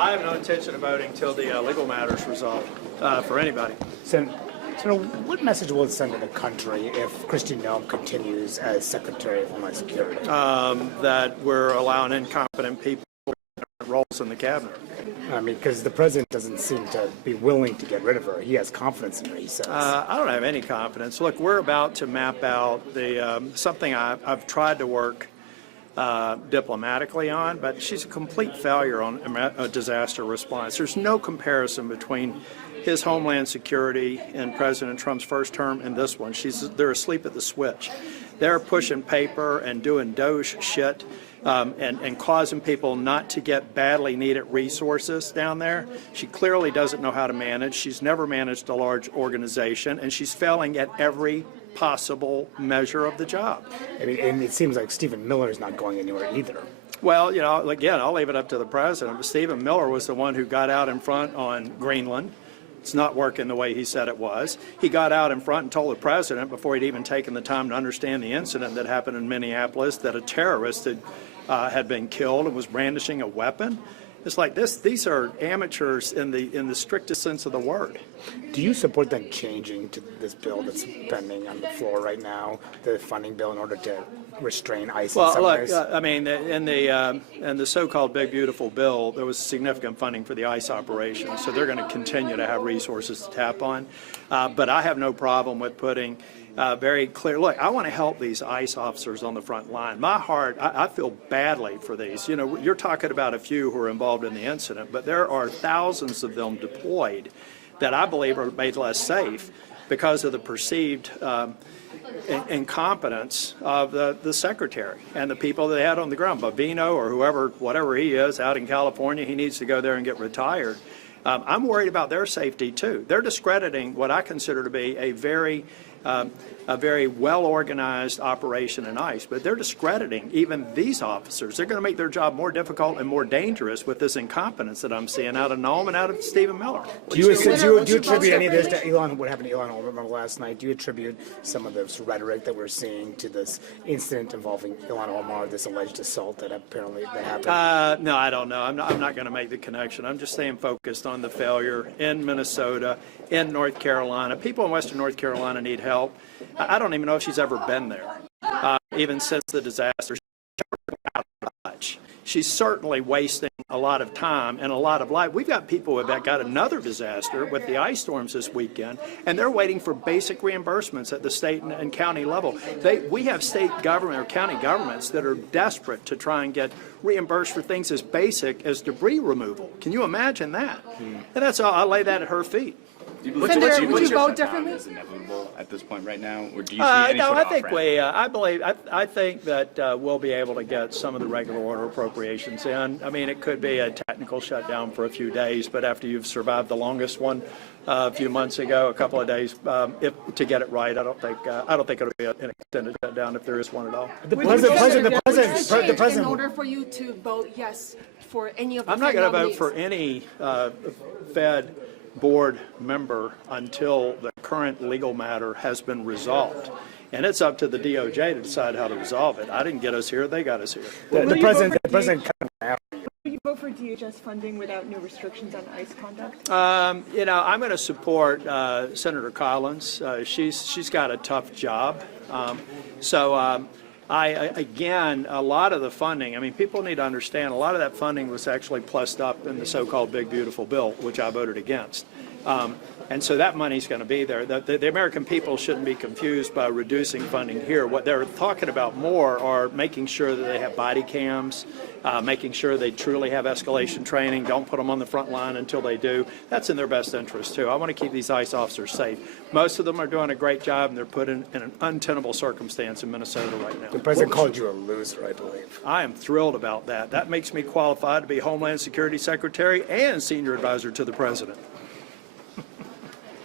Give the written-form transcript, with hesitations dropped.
I have no intention of voting till the legal matter is resolved for anybody. So what message will it send to the country if Kristi Noem continues as Secretary of Homeland Security? That we're allowing incompetent people in roles in the cabinet. I mean, because the president doesn't seem to be willing to get rid of her. He has confidence in her, he says. I don't have any confidence. Look, we're about to map out the something I've tried to work diplomatically on, but she's a complete failure on a disaster response. There's no comparison between his Homeland Security in President Trump's first term and this one. They're asleep at the switch. They're pushing paper and doing doge shit and causing people not to get badly needed resources down there. She clearly doesn't know how to manage. She's never managed a large organization, and she's failing at every possible measure of the job. I mean, and it seems like Stephen Miller is not going anywhere either. Well, you know, again, I'll leave it up to the president. But Stephen Miller was the one who got out in front on Greenland. It's not working the way he said it was. He got out in front and told the president, before he'd even taken the time to understand the incident that happened in Minneapolis, that a terrorist had been killed and was brandishing a weapon. It's like this. These are amateurs in the strictest sense of the word. Do you support them changing to this bill that's pending on the floor right now, the funding bill, in order to restrain ICE? Well, look, I mean, in the so-called big beautiful bill, there was significant funding for the ICE operation, so they're going to continue to have resources to tap on. But I have no problem with putting very clear. Look, I want to help these ICE officers on the front line. My heart, I feel badly for these. You know, you're talking about a few who are involved in the incident, but there are thousands of them deployed that I believe are made less safe because of the perceived incompetence of the secretary and the people that they had on the ground. Bovino or whoever, whatever he is out in California, he needs to go there and get retired. I'm worried about their safety too. They're discrediting what I consider to be a very well-organized operation in ICE, but they're discrediting even these officers. They're going to make their job more difficult and more dangerous with this incompetence that I'm seeing out of Noem and out of Stephen Miller. Do you attribute any of this to what happened to Elon Musk last night? Do you attribute some of this rhetoric that we're seeing to this incident involving Elon Musk, this alleged assault that apparently happened? No, I don't know. I'm not going to make the connection. I'm just staying focused on the failure in Minnesota, in North Carolina. People in Western North Carolina need help. I don't even know if she's ever been there, even since the disaster. She's certainly wasting a lot of time and a lot of life. We've got people who have got another disaster with the ice storms this weekend, and they're waiting for basic reimbursements at the state and county level. We have state government or county governments that are desperate to try and get reimbursed for things as basic as debris removal. Can you imagine that? And that's all. I lay that at her feet. Would you vote differently? Is inevitable at this point right now, or do you see any no, sort of I think that we'll be able to get some of the regular order appropriations in. I mean, it could be a technical shutdown for a few days, but after you've survived the longest one a few months ago, a couple of days, to get it right, I don't think it'll be an extended shutdown if there is one at all. The president. In order for you to vote yes for any of the I'm not going to vote for any Fed board member until the current legal matter has been resolved. And it's up to the DOJ to decide how to resolve it. I didn't get us here, they got us here. The president Will you vote for DHS funding without new restrictions on ICE conduct? You know, I'm going to support Senator Collins. She's got a tough job. Again, a lot of the funding, I mean, people need to understand, a lot of that funding was actually plussed up in the so-called big beautiful bill, which I voted against. And so that money's going to be there. The American people shouldn't be confused by reducing funding here. What they're talking about more are making sure that they have body cams, making sure they truly have escalation training, don't put them on the front line until they do. That's in their best interest, too. I want to keep these ICE officers safe. Most of them are doing a great job, and they're put in an untenable circumstance in Minnesota right now. The president called you a loser, I believe. I am thrilled about that. That makes me qualified to be Homeland Security Secretary and Senior Advisor to the President.